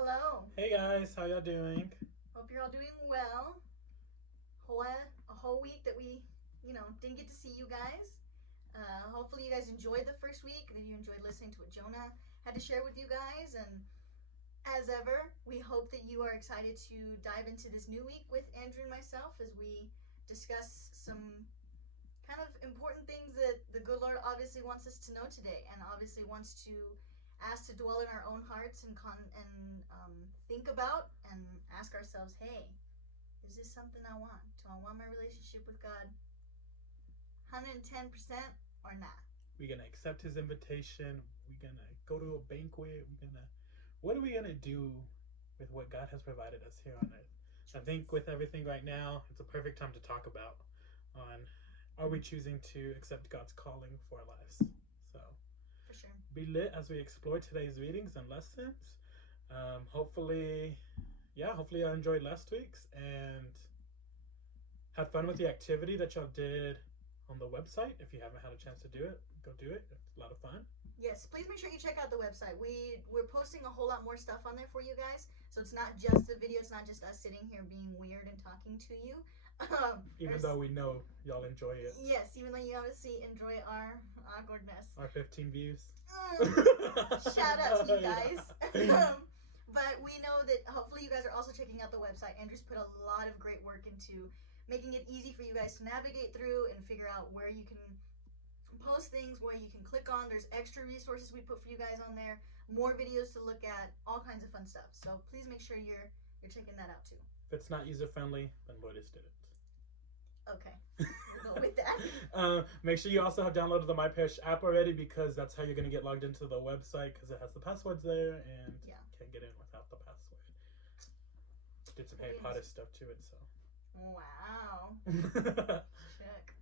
Hello. Hey guys, how y'all doing? Hope you're all doing well. A whole week that we, didn't get to see you guys. Hopefully you guys enjoyed the first week, that you enjoyed listening to what Jonah had to share with you guys. And as ever, we hope that you are excited to dive into this new week with Andrew and myself as we discuss some kind of important things that the good Lord obviously wants us to know today, and obviously wants to ask to dwell in our own hearts and think about and ask ourselves, hey, is this something I want? Do I want my relationship with God 110% or not? We're gonna accept his invitation. We're gonna go to a banquet. What are we gonna do with what God has provided us here on earth? I think with everything right now, it's a perfect time to talk about on are we choosing to accept God's calling for our lives? So, For sure. be lit as we explore today's readings and lessons. Hopefully, hopefully I enjoyed last week's and had fun with the activity that y'all did on the website. If you haven't had a chance to do it, go do it. It's a lot of fun. Yes, please make sure you check out the website. We're posting a whole lot more stuff on there for you guys. So it's not just the video. It's not just us sitting here being weird and talking to you. Even though we know y'all enjoy it. Yes, even though you obviously enjoy our awkwardness. Our 15 views. Shout out to you guys. But we know that hopefully you guys are also checking out the website. Andrew's put a lot of great work into making it easy for you guys to navigate through and figure out where you can post things, where you can click on. There's extra resources we put for you guys on there, more videos to look at, all kinds of fun stuff. So please make sure you're checking that out too. If it's not user friendly, then Lotus did it. Okay, we'll go with that. Make sure you also have downloaded the MyParish app already, because that's how you're going to get logged into the website, because it has the passwords there and can't get in without the password. Did some Harry Potter stuff to it, so. Wow. Check.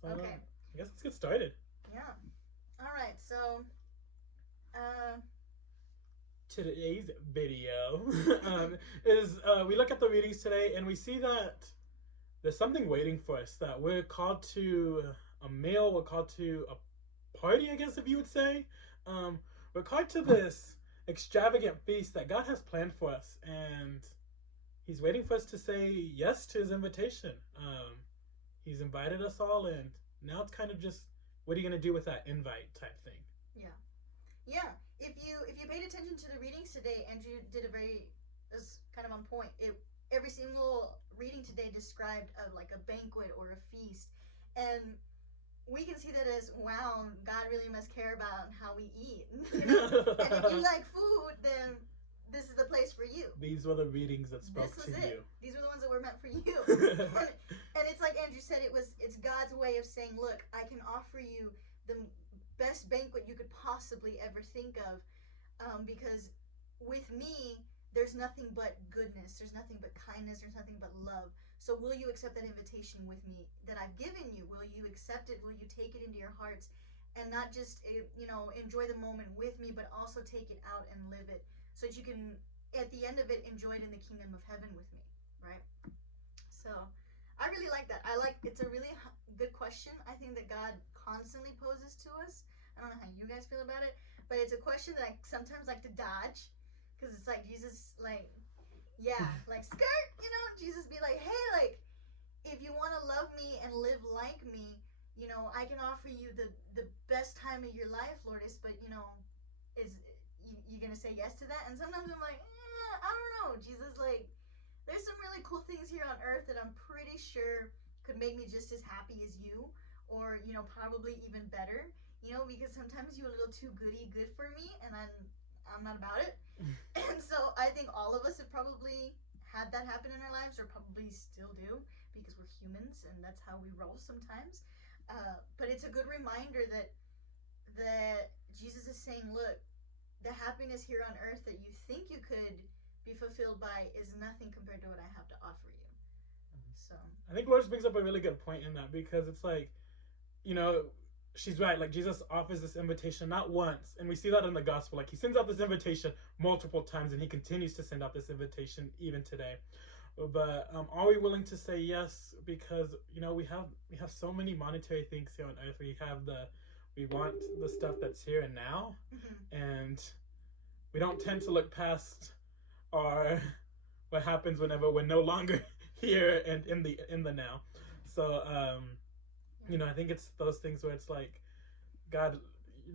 So, okay. I guess let's get started. Yeah. All right. So, today's video is we look at the readings today and we see that there's something waiting for us, that we're called to a meal, we're called to a party, I guess, if you would say. We're called to this extravagant feast that God has planned for us, and he's waiting for us to say yes to his invitation. He's invited us all, and now it's kind of just, what are you going to do with that invite type thing? Yeah. If you paid attention to the readings today, Andrew did was kind of on point. Every single reading today described like a banquet or a feast, and we can see that as, wow, God really must care about how we eat. And if you like food, then this is the place for you. These were the readings that spoke to you. These were the ones that were meant for you. And it's like Andrew said, it's God's way of saying, look, I can offer you the best banquet you could possibly ever think of, because with me, there's nothing but goodness, there's nothing but kindness, there's nothing but love. So will you accept that invitation with me that I've given you? Will you accept it? Will you take it into your hearts and not just enjoy the moment with me, but also take it out and live it, so that you can, at the end of it, enjoy it in the kingdom of heaven with me, right? So I really like that. It's a really good question, I think, that God constantly poses to us. I don't know how you guys feel about it, but it's a question that I sometimes like to dodge, because it's like Jesus, like, like, skirt, Jesus be like, hey, like, if you want to love me and live like me, I can offer you the best time of your life, Lourdes, but, is you going to say yes to that? And sometimes I'm like, I don't know, Jesus, like, there's some really cool things here on earth that I'm pretty sure could make me just as happy as you, or, probably even better, because sometimes you're a little too goody good for me, and I'm not about it. And so I think all of us have probably had that happen in our lives, or probably still do, because we're humans and that's how we roll sometimes. But it's a good reminder that Jesus is saying, look, the happiness here on earth that you think you could be fulfilled by is nothing compared to what I have to offer you. So I think Lourdes brings up a really good point in that, because it's like, she's right. Like, Jesus offers this invitation not once, and we see that in the gospel. Like, he sends out this invitation multiple times, and he continues to send out this invitation even today. But are we willing to say yes? Because we have so many monetary things here on earth. We want the stuff that's here and now, and we don't tend to look past are what happens whenever we're no longer here and in the now. So I think it's those things where it's like, God,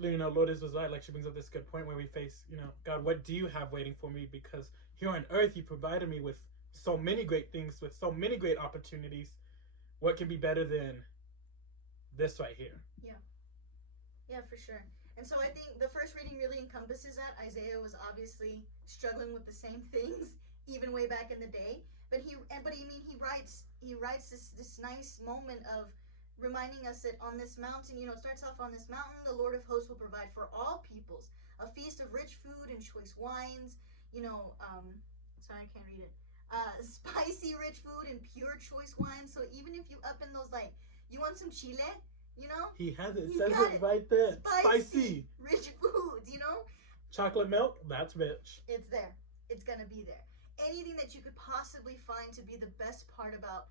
Lourdes was right. Like, she brings up this good point where we face, God, what do you have waiting for me? Because here on earth, you provided me with so many great things, with so many great opportunities. What can be better than this right here? Yeah, for sure. And so I think the first reading really encompasses that. Isaiah was obviously struggling with the same things even way back in the day. But he writes this nice moment of reminding us that on this mountain, it starts off on this mountain, the Lord of hosts will provide for all peoples a feast of rich food and choice wines. Sorry, I can't read it. Spicy rich food and pure choice wines. So even if you up in those, like, you want some chile, he has it. It says it right there. Spicy rich foods, chocolate milk, that's rich. It's there. It's gonna be there. Anything that you could possibly find to be the best part about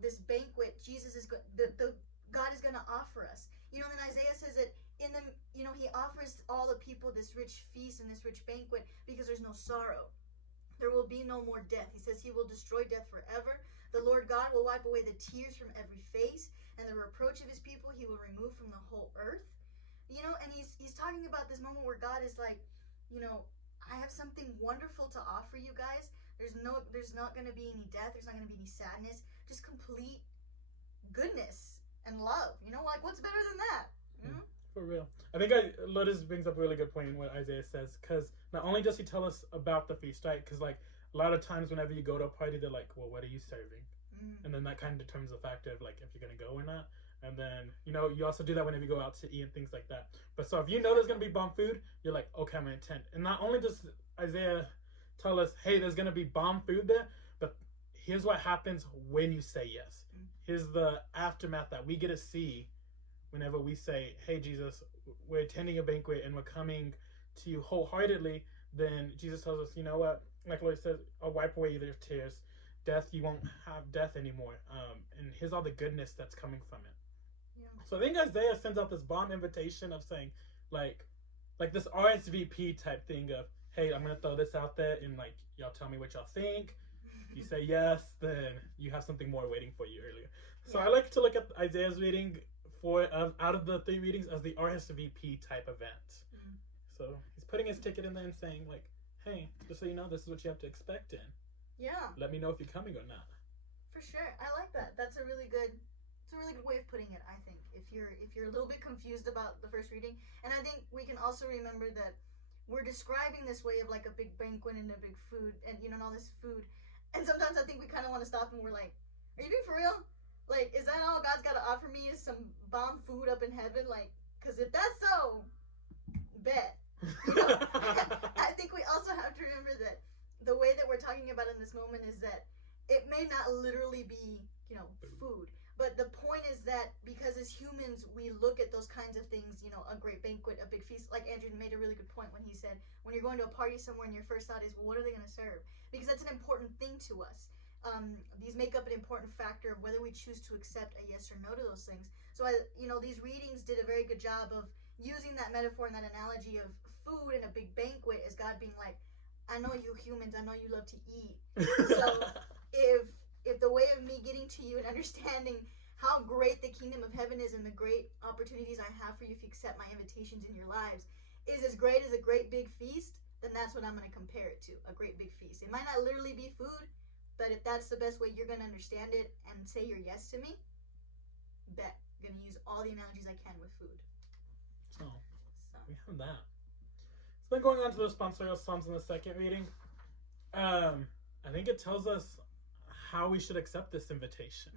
this banquet Jesus is God is gonna offer us. Then Isaiah says that in the he offers all the people this rich feast and this rich banquet because there's no sorrow. There will be no more death. He says he will destroy death forever. The Lord God will wipe away the tears from every face, and the reproach of his people he will remove from the whole earth. And he's talking about this moment where God is like, I have something wonderful to offer you guys. There's not going to be any death. There's not going to be any sadness. Just complete goodness and love. Like, what's better than that? For real. I think Lourdes brings up a really good point in what Isaiah says, because not only does he tell us about the feast, right? Because, like, a lot of times whenever you go to a party, they're like, well, what are you serving? And then that kind of determines the factor of, like, if you're going to go or not. And then, you also do that whenever you go out to eat and things like that. But so if you know there's going to be bomb food, you're like, okay, I'm going to attend. And not only does Isaiah tell us, hey, there's going to be bomb food there, but here's what happens when you say yes. Here's the aftermath that we get to see whenever we say, hey, Jesus, we're attending a banquet and we're coming to you wholeheartedly. Then Jesus tells us, you know what? Like Lord says, I'll wipe away their tears. Death, you won't have death anymore. And here's all the goodness that's coming from it. Yeah. So I think Isaiah sends out this bomb invitation of saying, like this RSVP type thing of, hey, I'm going to throw this out there and, like, y'all tell me what y'all think. If you say yes, then you have something more waiting for you earlier. So I like to look at Isaiah's reading out of the 3 readings as the RSVP type event. So he's putting his ticket in there and saying, like, hey, just so you know, this is what you have to expect in. Yeah. Let me know if you're coming or not. For sure. I like that. That's a really good way of putting it, I think. If you're a little bit confused about the first reading. And I think we can also remember that we're describing this way of, like, a big banquet and a big food and and all this food. And sometimes I think we kind of want to stop and we're like, are you being for real? Like, is that all God's got to offer me is some bomb food up in heaven? Like, because if that's so, bet. I think we also have to remember that the way that we're talking about in this moment is that it may not literally be, food. But the point is that because as humans, we look at those kinds of things, a great banquet, a big feast. Like Andrew made a really good point when he said, when you're going to a party somewhere and your first thought is, well, what are they going to serve? Because that's an important thing to us. These make up an important factor of whether we choose to accept a yes or no to those things. So, these readings did a very good job of using that metaphor and that analogy of food and a big banquet as God being like, I know you humans, I know you love to eat. So if the way of me getting to you and understanding how great the kingdom of heaven is and the great opportunities I have for you if you accept my invitations in your lives is as great as a great big feast, then that's what I'm going to compare it to, a great big feast. It might not literally be food, but if that's the best way you're going to understand it and say your yes to me, bet. I'm going to use all the analogies I can with food. So we have that. So then going on to the responsorial psalms in the second reading, I think it tells us how we should accept this invitation.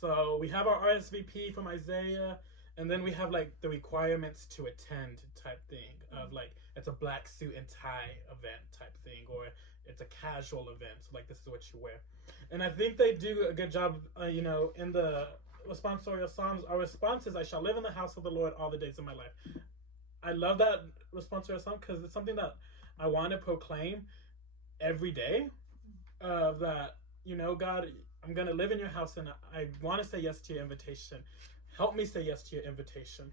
So we have our RSVP from Isaiah, and then we have, like, the requirements to attend type thing of, like, it's a black suit and tie event type thing, or it's a casual event, so, like, this is what you wear. And I think they do a good job, in the responsorial psalms. Our response is, I shall live in the house of the Lord all the days of my life. I love that responsorial psalm because it's something that I want to proclaim every day, that, God, I'm going to live in your house and I want to say yes to your invitation. Help me say yes to your invitation.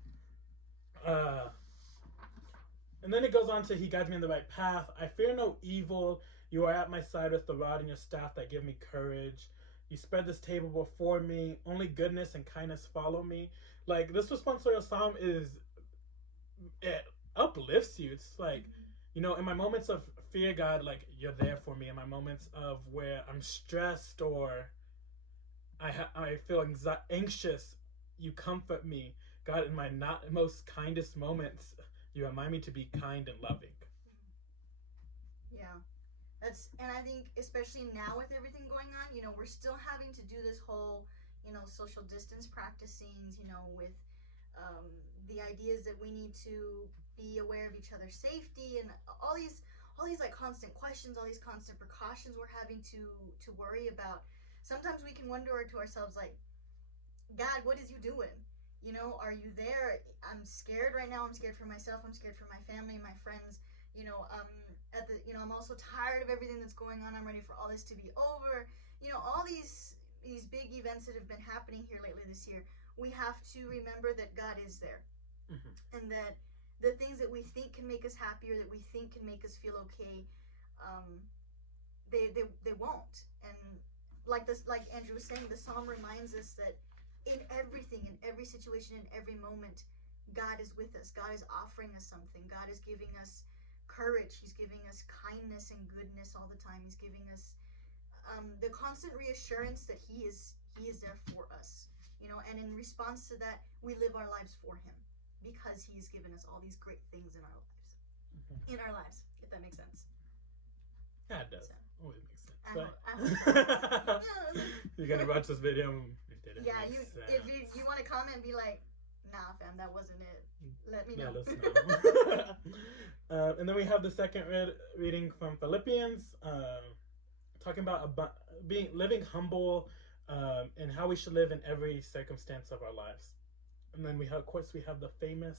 And And then it goes on to, he guides me in the right path. I fear no evil. You are at my side with the rod and your staff that give me courage. You spread this table before me. Only goodness and kindness follow me. Like, this responsorial psalm it uplifts you. It's like, you know, in my moments of fear, God, like, you're there for me. In my moments of where I'm stressed or I feel anxious, you comfort me. God, in my not most kindest moments, you remind me to be kind and loving. Yeah. And I think especially now with everything going on, you know, we're still having to do this whole, you know, social distance practicing, you know, with the ideas that we need to be aware of each other's safety and all these like constant questions, all these constant precautions we're having to worry about. Sometimes we can wonder to ourselves, like, God, what is you doing? You know, are you there? I'm scared right now. I'm scared for myself. I'm scared for my family, my friends. You know, I'm also tired of everything that's going on. I'm ready for all this to be over. You know, all these big events that have been happening here lately this year. We have to remember that God is there, and that the things that we think can make us happier, that we think can make us feel okay, they won't. And like Andrew was saying, the psalm reminds us that in everything, in every situation, in every moment, God is with us. God is offering us something. God is giving us courage. He's giving us kindness and goodness all the time. He's giving us the constant reassurance that He is there for us. You know, and in response to that, we live our lives for Him because He's given us all these great things in our lives. In our lives, if that makes sense. Yeah, it does. So, Always makes sense. I hope so. You're gonna watch this video. Yeah, if you want to comment and be like, nah, fam, that wasn't it. Let me know. Let us know. And then we have the second reading from Philippians, talking about living humble, and how we should live in every circumstance of our lives. And then we have the famous,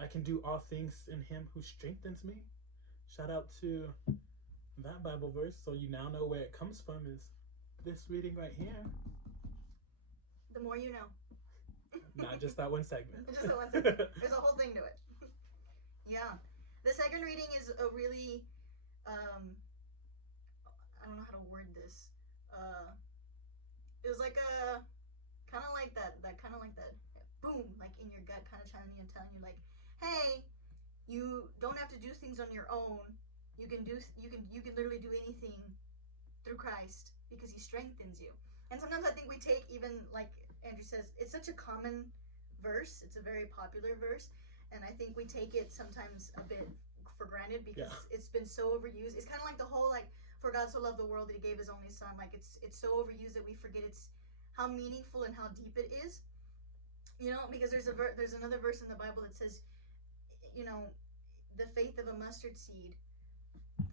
I can do all things in Him who strengthens me. Shout out to that Bible verse. So you now know where it comes from, is this reading right here. The more you know. Not just that one segment. Just that one segment. There's a whole thing to it. Yeah. The second reading is a really, I don't know how to word this. It was like a, kind of like that boom, like in your gut, kind of telling you, like, hey, you don't have to do things on your own. You can literally do anything through Christ because He strengthens you. And sometimes I think we take, even like Andrew says, it's such a common verse. It's a very popular verse. And I think we take it sometimes a bit for granted because it's been so overused. It's kind of like the whole, like, for God so loved the world that He gave His only Son. Like, it's so overused that we forget how meaningful and how deep it is. You know, because there's another verse in the Bible that says, you know, the faith of a mustard seed,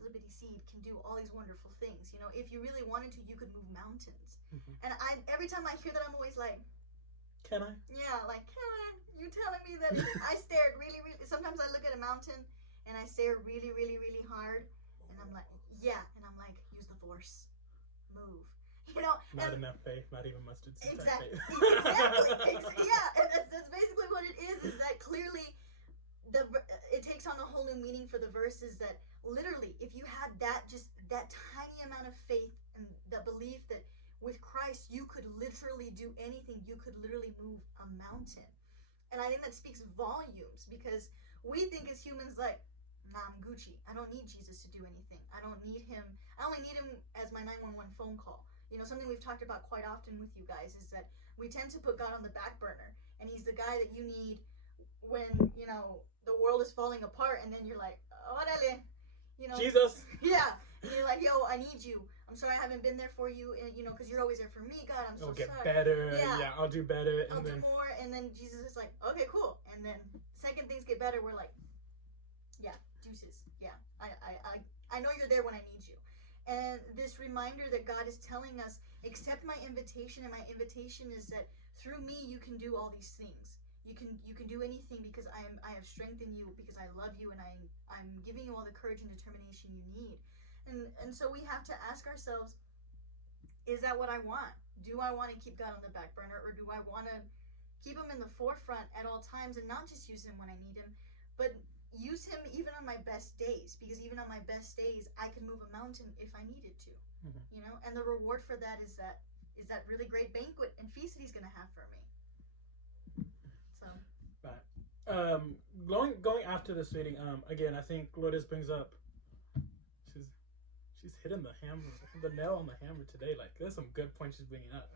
little bitty seed, can do all these wonderful things. You know, if you really wanted to, you could move mountains. And every time I hear that, I'm always like, can I? Yeah, like, can I? You telling me that? I stared really, really. Sometimes I look at a mountain and I stare really, really, really hard, and I'm like, yeah, and I'm like, use the force, move. You know, not enough faith, not even mustard seed. Exactly. Yeah, and that's basically what it is. Is that clearly it takes on a whole new meaning for the verses, that literally, if you had that tiny amount of faith and the belief that with Christ you could literally do anything, you could literally move a mountain. And I think that speaks volumes, because we think as humans, like, nah, I'm Gucci. I don't need Jesus to do anything. I don't need Him. I only need Him as my 911 phone call. You know, something we've talked about quite often with you guys is that we tend to put God on the back burner, and He's the guy that you need when, you know, the world is falling apart, and then you're like, orale, you know, Jesus. Yeah, and you're like, yo, I need you. I'm sorry I haven't been there for you, and, you know, because you're always there for me, God. I'm so sorry. I'll get better. Yeah, I'll do better. I'll do more, and then Jesus is like, okay, cool. And then second things get better, we're like, yeah, deuces. Yeah, I know you're there when I need you. And this reminder that God is telling us, accept my invitation, and my invitation is that through me you can do all these things. You can do anything because I have strengthened you, because I love you, and I'm giving you all the courage and determination you need. And so we have to ask ourselves, is that what I want? Do I want to keep God on the back burner, or do I want to keep Him in the forefront at all times and not just use Him when I need Him, but use use him even on my best days, because even on my best days, I can move a mountain if I needed to. Mhm. You know, and the reward for that is that really great banquet and feast that he's gonna have for me. So Going after this reading, again, I think Lourdes brings up, she's hitting the nail on the hammer today. Like, there's some good points she's bringing up.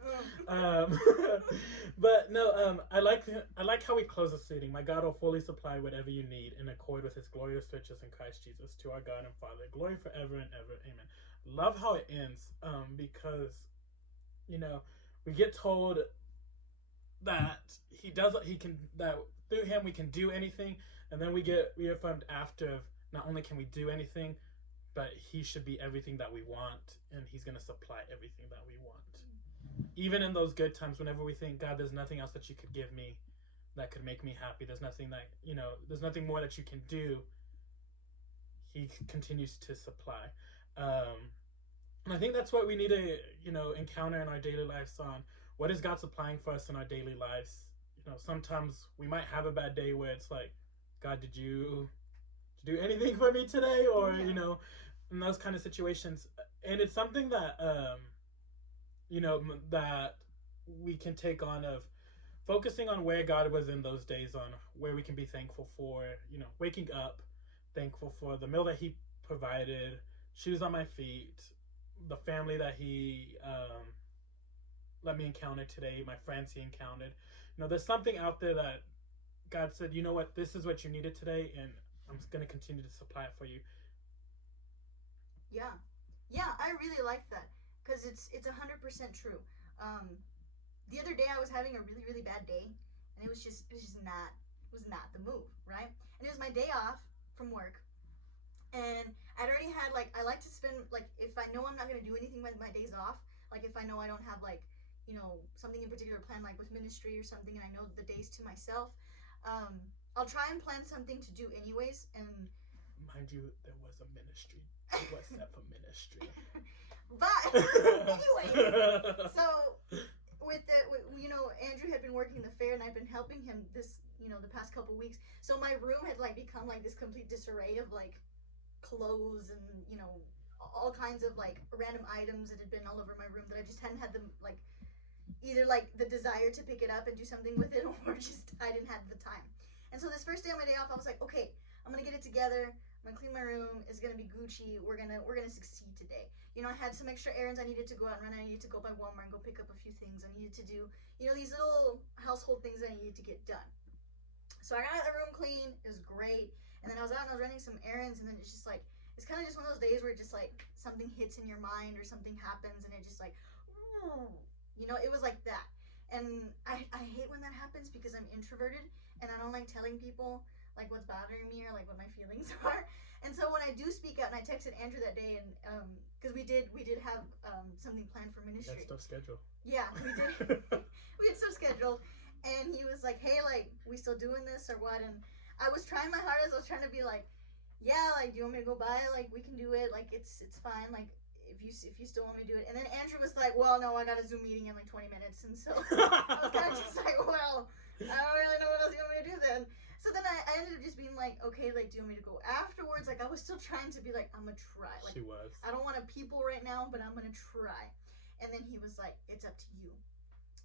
But no, I like how we close this reading. My God will fully supply whatever you need in accord with His glorious riches in Christ Jesus. To our God and Father, glory forever and ever. Amen. Love how it ends, because, you know, we get told that that through Him we can do anything, and then we get reaffirmed after, not only can we do anything, but He should be everything that we want, and He's going to supply everything that we want. Even in those good times, whenever we think, God, there's nothing else that you could give me that could make me happy, there's nothing that, there's nothing more that you can do, He continues to supply. And I think that's what we need to, encounter in our daily lives on what is God supplying for us in our daily lives. Sometimes we might have a bad day where it's like, God, did you do anything for me today? Or, in those kind of situations. And it's something that, that we can take on, of focusing on where God was in those days, on where we can be thankful for, waking up, thankful for the meal that He provided, shoes on my feet, the family that He let me encounter today, my friends He encountered. There's something out there that God said, you know what, this is what you needed today, and I'm going to continue to supply it for you. Yeah, I really like that, because it's 100% true. The other day I was having a really, really bad day, and it was not the move, right? And it was my day off from work, and I'd already had, I like to spend, if I know I'm not going to do anything with my days off, if I know I don't have, something in particular planned, with ministry or something, and I know the days to myself, I'll try and plan something to do anyways. And mind you, there was a ministry. It was set for ministry. But anyway, so Andrew had been working the fair, and I've been helping him this, the past couple weeks. So my room had become this complete disarray of clothes and all kinds of random items that had been all over my room that I just hadn't had them either the desire to pick it up and do something with it, or just I didn't have the time. And so this first day on my day off, I was like, okay, I'm gonna get it together. I'm gonna clean my room. It's gonna be Gucci. We're gonna succeed today. I had some extra errands I needed to go out and run. I needed to go by Walmart and go pick up a few things. I needed to do, these little household things that I needed to get done. So I got the room clean. It was great. And then I was out and I was running some errands, and then it's just it's kind of just one of those days where it just something hits in your mind or something happens, and it just it was like that. And I hate when that happens, because I'm introverted and I don't like telling people what's bothering me or what my feelings are. And so when I do speak out, and I texted Andrew that day, and because we did have something planned for ministry. That stuff scheduled. Yeah, we did. We had stuff scheduled, and he was like, "Hey, we still doing this or what?" And I was trying my hardest. I was trying to be yeah, do you want me to go by? We can do it. It's fine. If you still want me to do it. And then Andrew was like, well, no, I got a Zoom meeting in 20 minutes. And so I was kind of just well, I don't really know what else you want me to do then. So then I ended up just being okay, do you want me to go afterwards? I was still trying to be I'm gonna try. She was. I don't want to people right now, but I'm gonna try. And then he was like, it's up to you.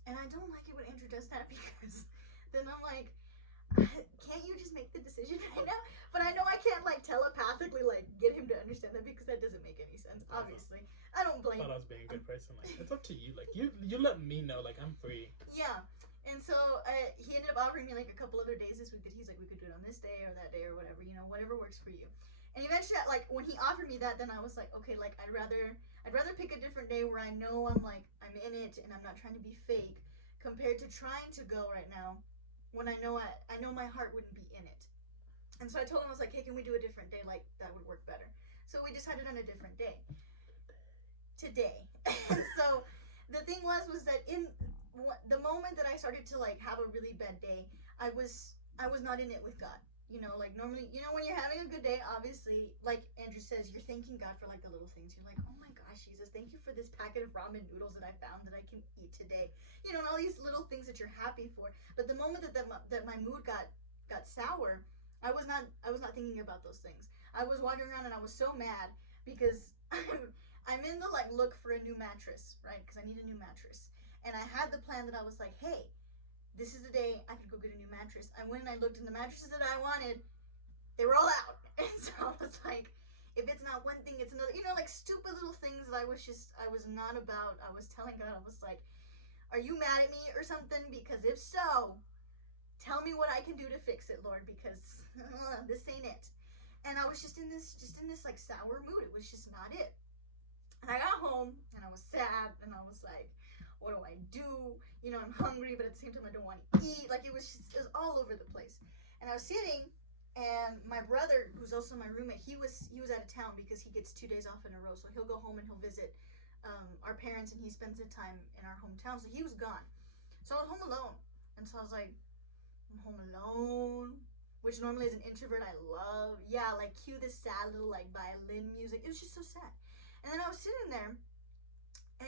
And I don't like it when Andrew does that, because then I'm like, can't you just make the decision right now? But I know I can't telepathically get him to understand that, because that doesn't make any sense. Obviously, I don't blame. I thought I was being a good person. It's up to you. You let me know. I'm free. Yeah. And so he ended up offering me a couple other days this week that he's we could do it on this day or that day or whatever, whatever works for you. And eventually, when he offered me that, then I was okay, I'd rather pick a different day where I know I'm in it and I'm not trying to be fake, compared to trying to go right now when I know my heart wouldn't be in it. And so I told him, I was hey, can we do a different day? That would work better. So we decided on a different day. Today. And so the thing was that in the moment that I started to have a really bad day, I was not in it with God. Normally, when you're having a good day, obviously, Andrew says, you're thanking God for the little things. You're oh my gosh, Jesus, thank you for this packet of ramen noodles that I found that I can eat today. And all these little things that you're happy for. But the moment that my mood got sour, I was not thinking about those things. I was walking around and I was so mad because I'm in the like look for a new mattress, right? Because I need a new mattress. And I had the plan that I was like, hey, this is the day I could go get a new mattress. I went and I looked, and the mattresses that I wanted, they were all out. And so I was like, if it's not one thing, it's another. You know, like stupid little things that I was not about. I was telling God, I was like, are you mad at me or something? Because if so, tell me what I can do to fix it, Lord, because this ain't it. And I was just in this like sour mood. It was just not it. And I got home and I was sad and I was like, what do I do? You know, I'm hungry, but at the same time I don't want to eat. Like it was all over the place. And I was sitting, and my brother, who's also my roommate, he was out of town because he gets 2 days off in a row. So he'll go home and he'll visit our parents, and he spends the time in our hometown. So he was gone. So I was home alone. And so I was like, I'm home alone, which normally as an introvert I love. Yeah, like cue this sad little like violin music. It was just so sad. And then I was sitting there,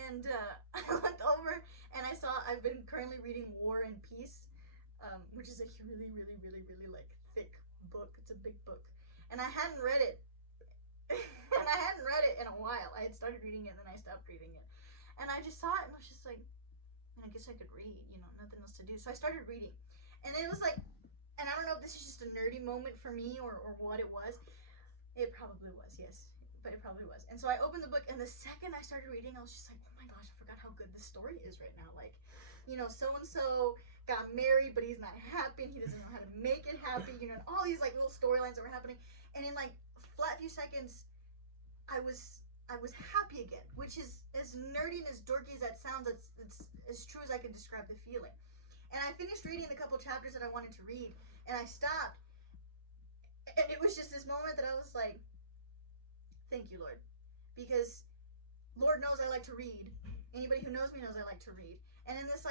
and I looked over and I saw I've been currently reading War and Peace, which is a really, really, really, really like thick book. It's a big book, and I hadn't read it. And I hadn't read it in a while. I had started reading it, and then I stopped reading it. And I just saw it, and I was just like, I guess I could read, you know, nothing else to do. So I started reading. And it was like, and I don't know if this is just a nerdy moment for me or what it was. It probably was, yes. But it probably was. And so I opened the book, and the second I started reading, I was just like, oh my gosh, I forgot how good this story is right now. Like, you know, so-and-so got married, but he's not happy, and he doesn't know how to make it happy, you know, and all these like little storylines that were happening. And in like flat few seconds, I was happy again, which is as nerdy and as dorky as that sounds. It's as true as I can describe the feeling. And I finished reading the couple chapters that I wanted to read, and I stopped, and it was just this moment that I was like, thank you, Lord, because Lord knows I like to read. Anybody who knows me knows I like to read. And in this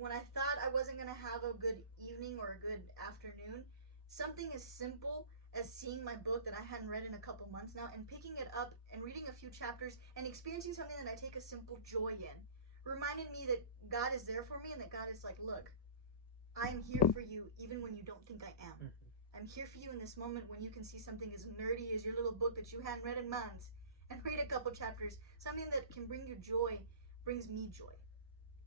when I thought I wasn't gonna have a good evening or a good afternoon, something as simple as seeing my book that I hadn't read in a couple months now and picking it up and reading a few chapters and experiencing something that I take a simple joy in reminded me that God is there for me, and that God is like, look, I am here for you even when you don't think I am. I'm here for you in this moment when you can see something as nerdy as your little book that you hadn't read in months and read a couple chapters. Something that can bring you joy brings me joy,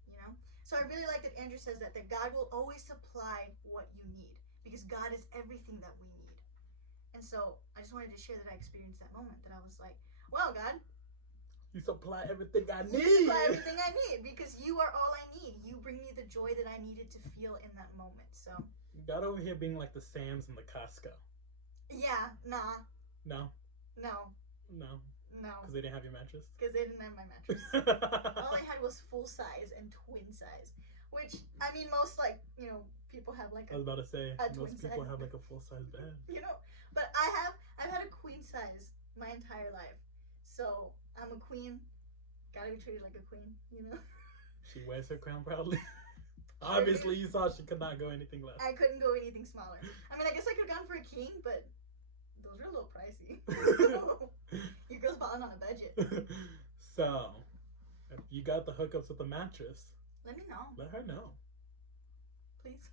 you know? So I really like that Andrew says that God will always supply what you need, because God is everything that we need. And so I just wanted to share that I experienced that moment, that I was like, wow, God, you supply everything I need. You supply everything I need, because you are all I need. You bring me the joy that I needed to feel in that moment. So God over here being like the Sam's and the Costco. Yeah, nah. No? No. No. No. Because they didn't have your mattress? Because they didn't have my mattress. All I had was full size and twin size. Which, I mean, most, like, you know, people have, like, I was about to say, most people size. have, like, a full-size bed. You know, but I've had a queen size my entire life. So, I'm a queen. Gotta be treated like a queen, you know? She wears her crown proudly. Obviously, you saw she could not go anything less. I couldn't go anything smaller. I mean, I guess I could have gone for a king, but those are a little pricey. So, your girl's balling on a budget. So, if you got the hookups with the mattress, let me know. Let her know. Please.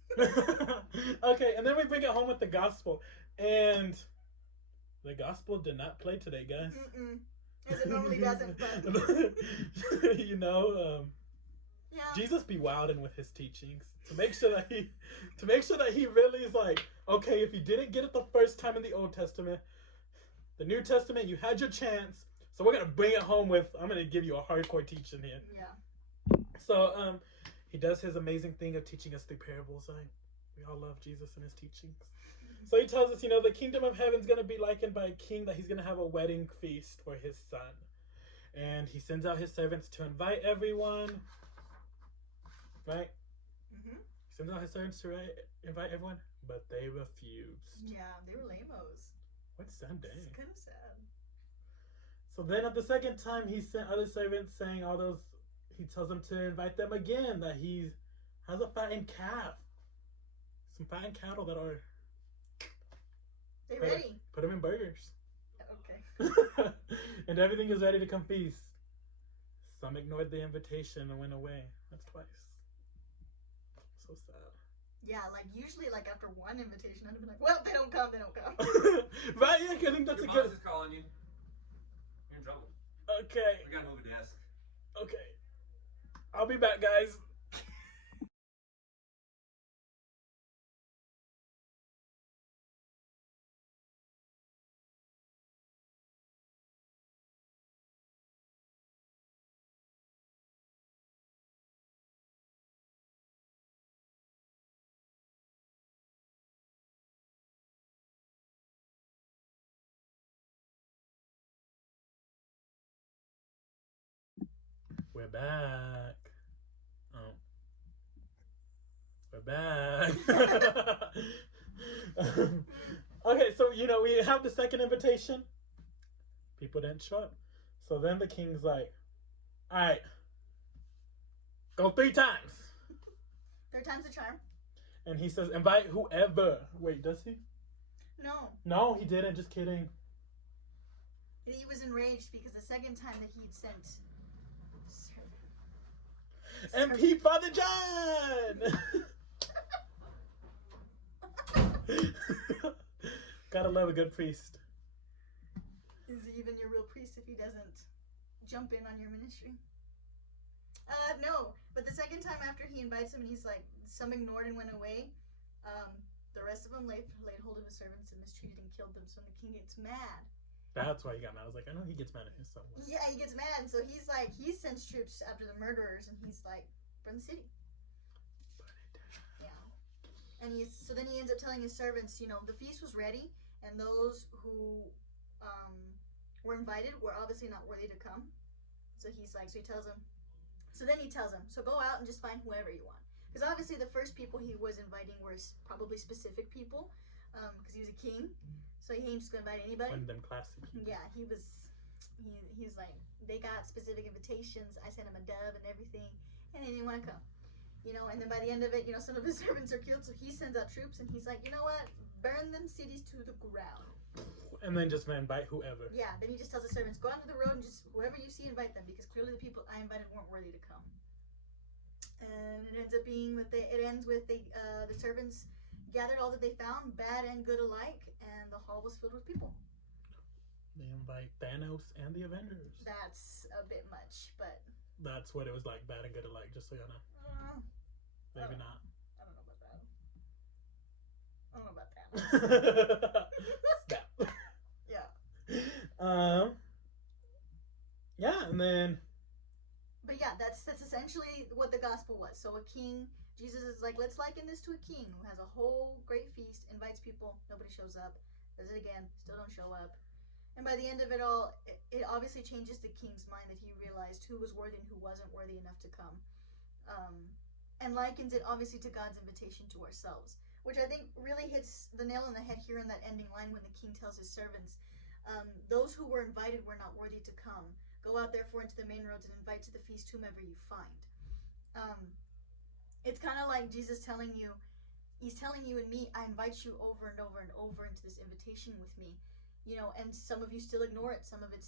Okay, and then we bring it home with the gospel. And the gospel did not play today, guys. As it normally doesn't, but... You know, yeah. Jesus be wilding with his teachings to make sure that he really is like, okay, if you didn't get it the first time in the Old Testament, the New Testament, you had your chance, so we're gonna bring it home with, I'm gonna give you a hardcore teaching here. Yeah. So he does his amazing thing of teaching us through parables. We all love Jesus and his teachings. So he tells us, you know, the kingdom of heaven is going to be likened by a king, that he's going to have a wedding feast for his son. And he sends out his servants to invite everyone. Right? Mm-hmm. He sends out his servants to invite everyone, but they refused. Yeah, they were lame-os. What sad day. It's kind of sad. So then at the second time, he sent other servants saying he tells them to invite them again, that he has a fattened calf. Some fattened cattle that are... They ready. Put them in burgers. Okay. And everything is ready to come feast. Some ignored the invitation and went away. That's twice. So sad. Yeah, like usually, like after one invitation, I'd have been like, "Well, they don't come, they don't come." Right? Yeah, I think that's Your a boss good. is calling you. You're in trouble. Okay. We gotta move a desk. Okay. I'll be back, guys. We're back. Oh. We're back. Okay, so we have the second invitation. People didn't show up. So then the king's like, alright, go 3 times. Third time's a charm. And he says, invite whoever. Wait, does he? No. No, he didn't. Just kidding. He was enraged because the second time that he'd sent And Pete Father John! Gotta love a good priest. Is he even your real priest if he doesn't jump in on your ministry? No, but the second time after he invites him and he's like, some ignored and went away, the rest of them laid hold of his servants and mistreated and killed them. So the king gets mad. That's why he got mad. I was like, I know he gets mad at his son. Yeah, he gets mad, and so he's like, he sends troops after the murderers, and he's like, burn the city. Yeah. And so then he ends up telling his servants, the feast was ready, and those who were invited were obviously not worthy to come. So he tells them, so go out and just find whoever you want. Because obviously the first people he was inviting were probably specific people, because he was a king. So he ain't just gonna invite anybody. One of them classy people. Yeah, he was like, they got specific invitations. I sent him a dove and everything, and they didn't want to come. And then by the end of it, some of his servants are killed. So he sends out troops, and he's like, you know what? Burn them cities to the ground. And then just invite whoever. Yeah. Then he just tells the servants, go out to the road and just whoever you see, invite them, because clearly the people I invited weren't worthy to come. And it ends up being that it ends with the servants gathered all that they found, bad and good alike, and the hall was filled with people. They invite Thanos and the Avengers. That's a bit much, but that's what it was like, bad and good alike, just so you know. Maybe not. I don't know about that. I don't know about Thanos. Snap. Yeah. Yeah, and then. But yeah, that's essentially what the gospel was. So a king, Jesus is like, let's liken this to a king who has a whole great feast, invites people, nobody shows up, does it again, still don't show up. And by the end of it all, it obviously changes the king's mind that he realized who was worthy and who wasn't worthy enough to come. And likens it obviously to God's invitation to ourselves, which I think really hits the nail on the head here in that ending line when the king tells his servants, those who were invited were not worthy to come. Go out therefore into the main roads and invite to the feast whomever you find. It's kind of like Jesus telling you, he's telling you and me, I invite you over and over and over into this invitation with me. And some of you still ignore it. Some of it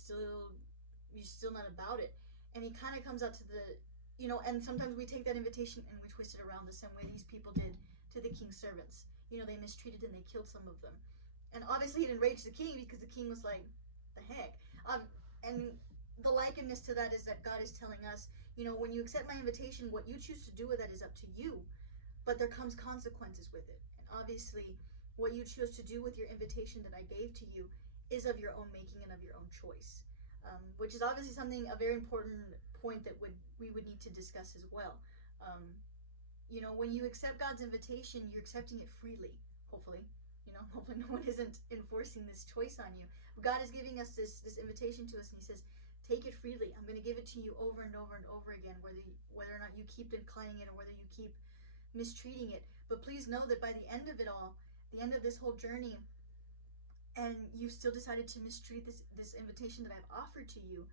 you're still not about it. And he kind of comes out to the, and sometimes we take that invitation and we twist it around the same way these people did to the king's servants. They mistreated and they killed some of them. And obviously it enraged the king because the king was like, the heck? And the likeness to that is that God is telling us, when you accept my invitation, what you choose to do with that is up to you. But there comes consequences with it. And obviously, what you chose to do with your invitation that I gave to you is of your own making and of your own choice. Which is obviously a very important point that we would need to discuss as well. When you accept God's invitation, you're accepting it freely, hopefully. Hopefully no one isn't enforcing this choice on you. But God is giving us this invitation to us, and he says, take it freely. I'm going to give it to you over and over and over again, whether or not you keep declining it or whether you keep mistreating it. But please know that by the end of it all, the end of this whole journey, and you've still decided to mistreat this invitation that I've offered to you,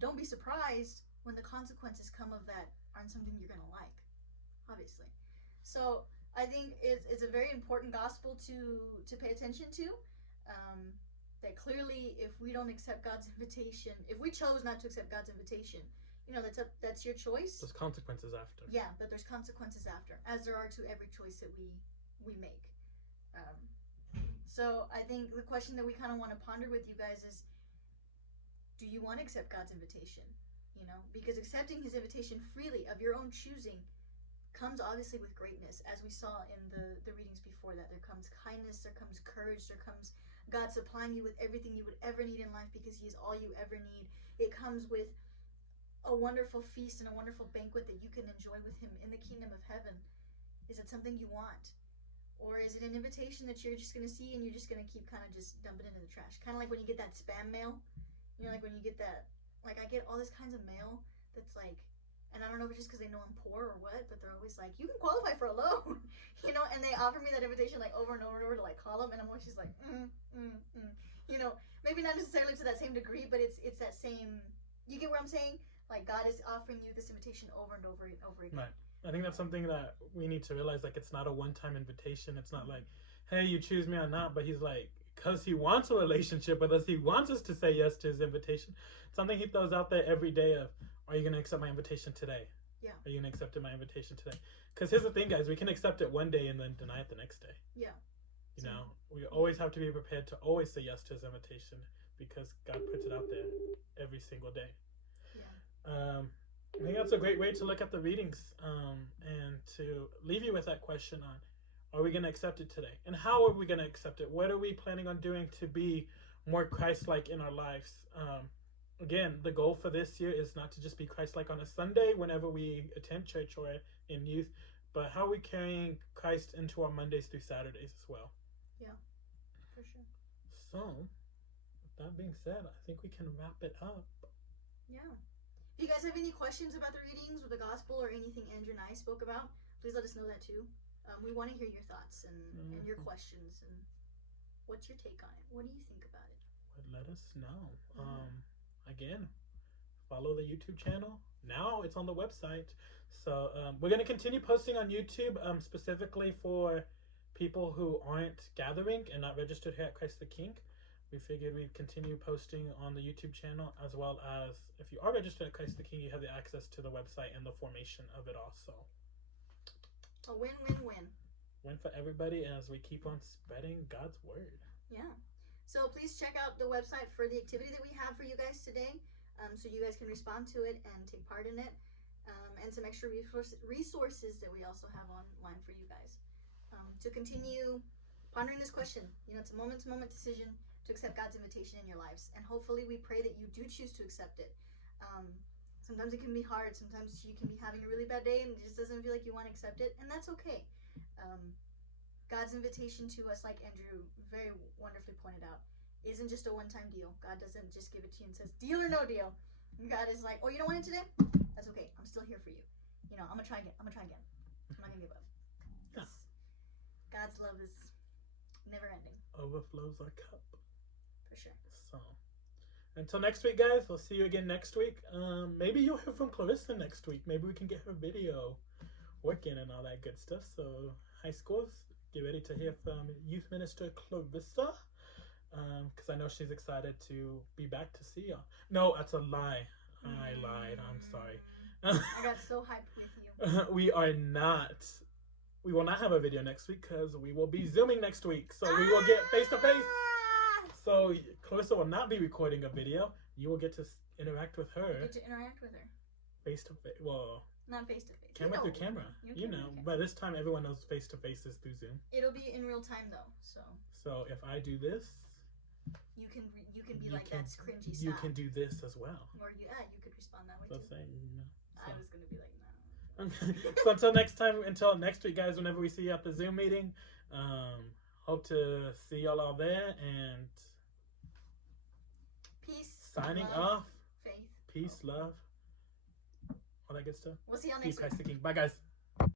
don't be surprised when the consequences come of that aren't something you're going to like, obviously. So I think it's a very important gospel to pay attention to. That clearly, if we don't accept God's invitation, if we chose not to accept God's invitation, that's your choice. There's consequences after. Yeah, but there's consequences after, as there are to every choice that we make. So I think the question that we kind of want to ponder with you guys is, do you want to accept God's invitation? Because accepting his invitation freely of your own choosing comes obviously with greatness, as we saw in the readings before that. There comes kindness, there comes courage, there comes God supplying you with everything you would ever need in life because he is all you ever need. It comes with a wonderful feast and a wonderful banquet that you can enjoy with him in the kingdom of heaven. Is it something you want? Or is it an invitation that you're just going to see and you're just going to keep kind of just dumping it into the trash? Kind of like when you get that spam mail. Like when you get that, like I get all this kinds of mail that's like, and I don't know if it's just because they know I'm poor or what, but they're always like, you can qualify for a loan, and they offer me that invitation like over and over and over to like call them, and I'm always just like, maybe not necessarily to that same degree, but it's that same, you get what I'm saying? Like God is offering you this invitation over and over and over again. Right. I think that's something that we need to realize. Like, it's not a one-time invitation. It's not like, hey, you choose me or not. But he's like, because he wants a relationship with us, he wants us to say yes to his invitation. Something he throws out there every day of, are you going to accept my invitation today? Yeah. Are you going to accept my invitation today? Because here's the thing, guys. We can accept it one day and then deny it the next day. Yeah. We always have to be prepared to always say yes to his invitation because God puts it out there every single day. Yeah. I think that's a great way to look at the readings and to leave you with that question on, are we going to accept it today? And how are we going to accept it? What are we planning on doing to be more Christ-like in our lives? Again, the goal for this year is not to just be Christ-like on a Sunday whenever we attend church or in youth, but how are we carrying Christ into our Mondays through Saturdays as well? Yeah, for sure. So, with that being said, I think we can wrap it up. Yeah. If you guys have any questions about the readings or the gospel or anything Andrew and I spoke about, please let us know that too. We want to hear your thoughts and your questions and what's your take on it? What do you think about it? Let us know. Again, follow the YouTube channel. Now it's on the website. So we're going to continue posting on YouTube specifically for people who aren't gathering and not registered here at Christ the King. We figured we'd continue posting on the YouTube channel, as well as if you are registered at Christ the King, you have the access to the website and the formation of it also. A win-win-win. Win for everybody as we keep on spreading God's word. Yeah. So please check out the website for the activity that we have for you guys today, so you guys can respond to it and take part in it, and some extra resources that we also have online for you guys to continue pondering this question. It's a moment-to-moment decision to accept God's invitation in your lives, and hopefully we pray that you do choose to accept it. Sometimes it can be hard. Sometimes you can be having a really bad day and it just doesn't feel like you want to accept it, and that's okay. God's invitation to us, like Andrew very wonderfully pointed out, isn't just a one-time deal. God doesn't just give it to you and says, deal or no deal. And God is like, oh, you don't want it today? That's okay. I'm still here for you. I'm going to try again. I'm not going to give up. Yeah. God's love is never ending. Overflows our cup. For sure. So, until next week, guys, we'll see you again next week. Maybe you'll hear from Clarissa next week. Maybe we can get her video working and all that good stuff. So, high schools, get ready to hear from Youth Minister Clarissa. Because I know she's excited to be back to see y'all. No, that's a lie. I lied. I'm sorry. I got so hyped with you. We will not have a video next week because we will be Zooming next week. So we will get face-to-face. So Clarissa will not be recording a video. You will get to interact with her. You get to interact with her. Face-to-face. Well, not face-to-face. Camera through camera. You know. But this time everyone knows face-to-face is through Zoom. It'll be in real time though. So if I do this, you can be like, that's cringy stuff. You can do this as well. Or you could respond that way so too. Saying, I was gonna be like, no. So until next week, guys, whenever we see you at the Zoom meeting, hope to see y'all all there, and peace, signing love, off, faith, peace, love, all that good stuff. We'll see y'all next week. Christ the King. Bye, guys.